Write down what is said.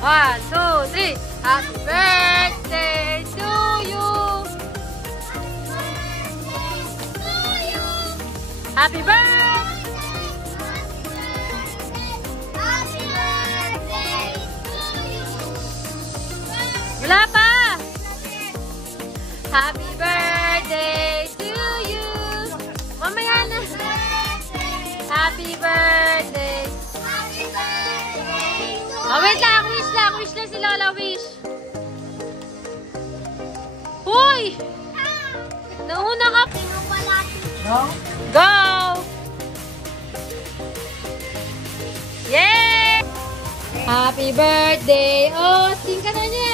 1, 2, 3. Happy birthday to you. Happy birthday. Wala pa. Happy birthday to you. Mamaya na. Happy birthday. Oh, wait lang. Wish lang. Wish lang si Lola. Wish. Huy! Nauna ka. Go! Yay! Happy birthday! Oh, sing ka na niya.